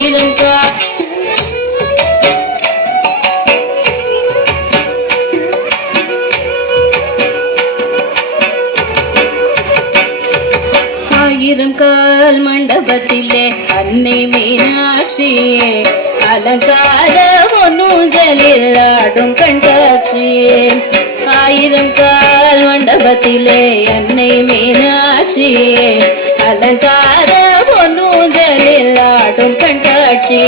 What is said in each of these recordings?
இதங்கா ஆயிரம் கால் மண்டபத்திலே அன்னை மீனாட்சியே அலங்கார பொன்னூஞ்சலில் ஆடும் கண்காட்சியே ஆயிரம் கால் மண்டபத்திலே அன்னை மீனாட்சியே அலங்கார பொன்னூஞ்சலில் ஆடும் கண்காட்சி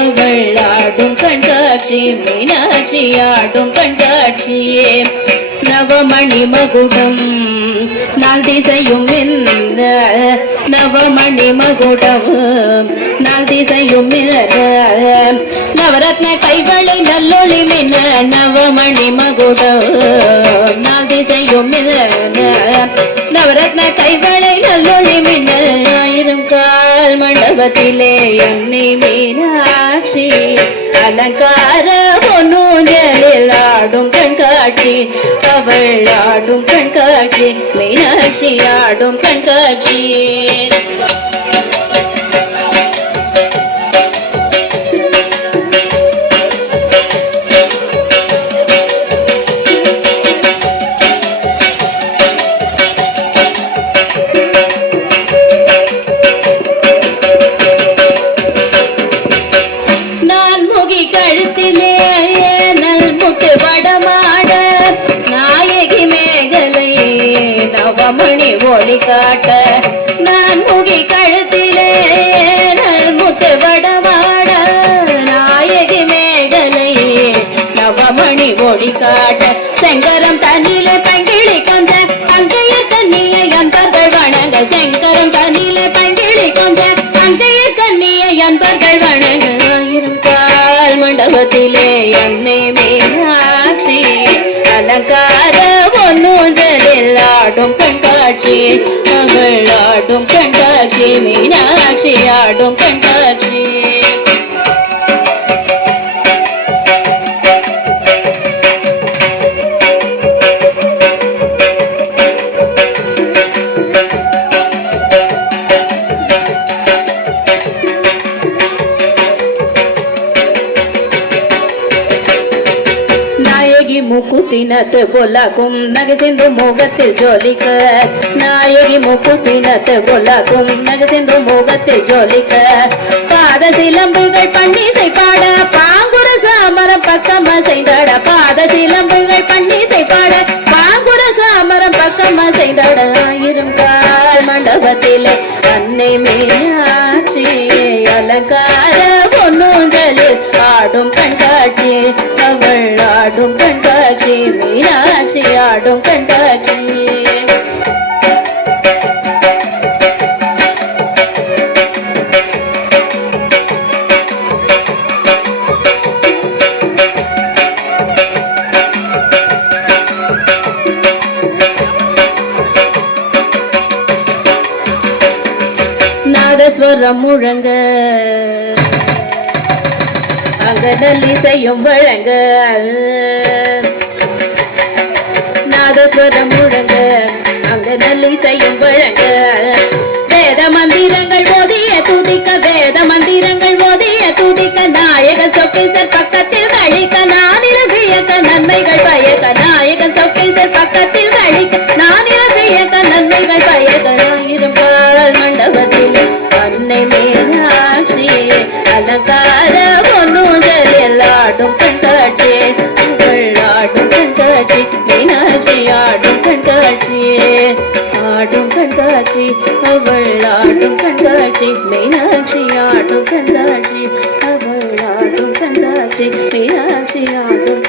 அவள் ஆடும் கண்காட்சி மீனாட்சி ஆடும் கண்காட்சியே நவமணி மகுடம் நாள் திசையும் மின்ன நவமணி மகுடம் நாள் திசையும் மின்ன நவரத்ன கைவளை நல்லொளி மின்ன நவமணி மகுடம் நாள் திசையும் மின்ன நவரத்ன கைவளை நல்லொளி மின்ன ஆயிரம் கால் மண்டபத்திலே அன்னை மீனாட்சி அலங்கார பொன்னூஞ்சலில் ஆடும் கண்காட்சி அவள் ஆடும் கண்காட்சி மீனாட்சி ஆடும் கண்காட்சி கழுத்திலே நல்முத்து வடமாட நாயகி மேகலை நவமணி ஒளி காட்ட நான் முகி கழுத்திலே நல்முத்து வடமாட நாயகி மேகலை நவமணி ஒளி காட்ட செங்கரம் தண்ணிலே பங்கிழி கொஞ்ச அங்கைய கண்ணியை அன்பர்கள் வணங்க செங்கரம் தண்ணிலே பங்கிழி கொஞ்ச அங்கைய கண்ணியை அன்பர்கள் வணங்க மண்டபத்திலே அன்னை மீனாட்சி அலங்கார பொன்னூஞ்சலில் ஆடும் கண்காட்சி அவள் ஆடும் கண்காட்சி மீனாட்சி ஆடும் கண்காட்சி முக்குத்தினத்து பொல்லாக்கும் நகை சிந்து முகத்தில் ஜோலிக்க நாயகி முக்குத்தினத்து பொல்லாக்கும் நகை சிந்து முகத்தில் ஜோலிக்க பாத சிலம்புகள் பன்னிசை பாட பாங்குர சாமரம் பக்கமா செய்தாட பாத சிலம்புகள் பன்னிசை பாட பாங்குர சாமரம் பக்கமா செய்தாட ஆயிரம் கால் மண்டபத்திலே அன்னை மீனாட்சி அலங்கார பொன்னூஞ்சலில் ஆடும் கண்காட்சி அவள் ஆடும் கண்காட்சி மீனாட்சி ஆடும் கண்காட்சி நாதஸ்வரம் முழங்க அங்கதல் இசையும் வழங்க நாதஸ்வரம் முழங்க அங்கதல் இசையும் வழங்க வேத மந்திரங்கள் ஓதிய துதிக்க வேத மந்திரங்கள் ஓதிய துதிக்க நாயகன் சொக்கேசர் பக்கத்தில் கழிக்க நானில வியக்க நன்மைகள் பயக்க நாயகன் சொக்கேசர் பக்கத்தில் கழிக்க நானில வியக்க நன்மைகள் பயக்க ஆயிரம் கால் மண்டபத்தில் அன்னை மீனாட்சி அலங்கார பொன்னூஞ்சலில் ஆடும் கண்காட்சி அவள் ஆடும் கண்காட்சி மீனாட்சி ஆடும் கண்காட்சி ஆடும் கண்காட்சி அவள் ஆடும் கண்காட்சி மீனாட்சி ஆடும் கண்காட்சி அவள் ஆடும் கண்காட்சி மீனாட்சி ஆடும்